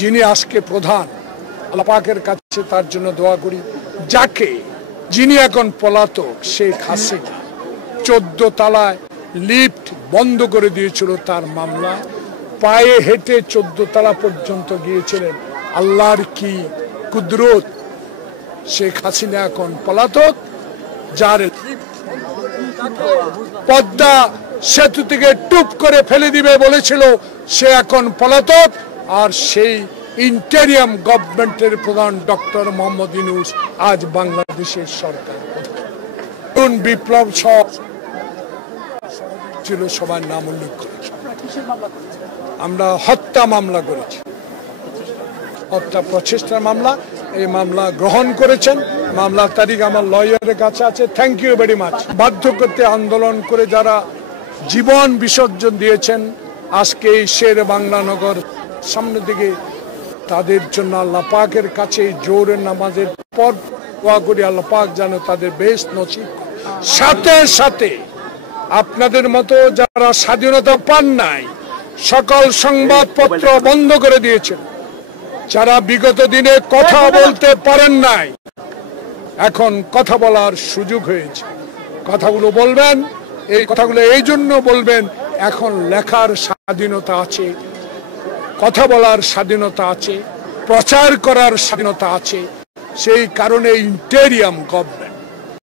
যিনি আজকে প্রধান, আল্লাহ পাকের কাছে তার জন্য দোয়া করি। যিনি এখন পলাতক, শেখ হাসিনা 14 তলায় লিফট বন্ধ করে দিয়েছিল তার মামলা, পায়ে হেঁটে 14 তলা পর্যন্ত গিয়েছিলেন। আল্লাহর কি কুদরত, শেখ হাসিনা এখন পলাতক। যার পদ্মা সেতু থেকে টুপ করে ফেলে দিবে বলেছিল, সে এখন পলাতক। আর সেই ইন্টেরিয়াম গভর্নমেন্টের প্রধান ডক্টর মোহাম্মদ ইউনূস আজ বাংলাদেশের সরকার প্রধান। বিপ্লব সহ ছিল, সবার নাম উল্লেখ করেছে। আমরা হত্যা মামলা করেছি, হত্যা প্রচেষ্টার মামলা। এই মামলা গ্রহণ করেছেন, মামলার তারিখ আমার লয়ারের কাছে আছে। Thank you very much. বাধ্য করতে আন্দোলন করে যারা জীবন বিসর্জন দিয়েছেন আজকে এই শের বাংলা নগর সামনের দিকে, তাদের জন্য আল্লাহ পাকের কাছে জোরের নামাজের পর দোয়া করি, আল্লাহ পাক যেন তাদের বেশ নসিব। সাথে সাথে আপনাদের মতো যারা স্বাধীনতা পান নাই, সকল সংবাদপত্র বন্ধ করে দিয়েছেন, যারা বিগত দিনে কথা বলতে পারেন নাই, এখন কথা বলার সুযোগ হয়েছে। কথাগুলো বলবেন, এই কথাগুলো এই জন্য বলবেন, এখন লেখার স্বাধীনতা আছে, কথা বলার স্বাধীনতা আছে, প্রচার করার স্বাধীনতা আছে। সেই কারণে ইন্টেরিয়াম গভর্নমেন্ট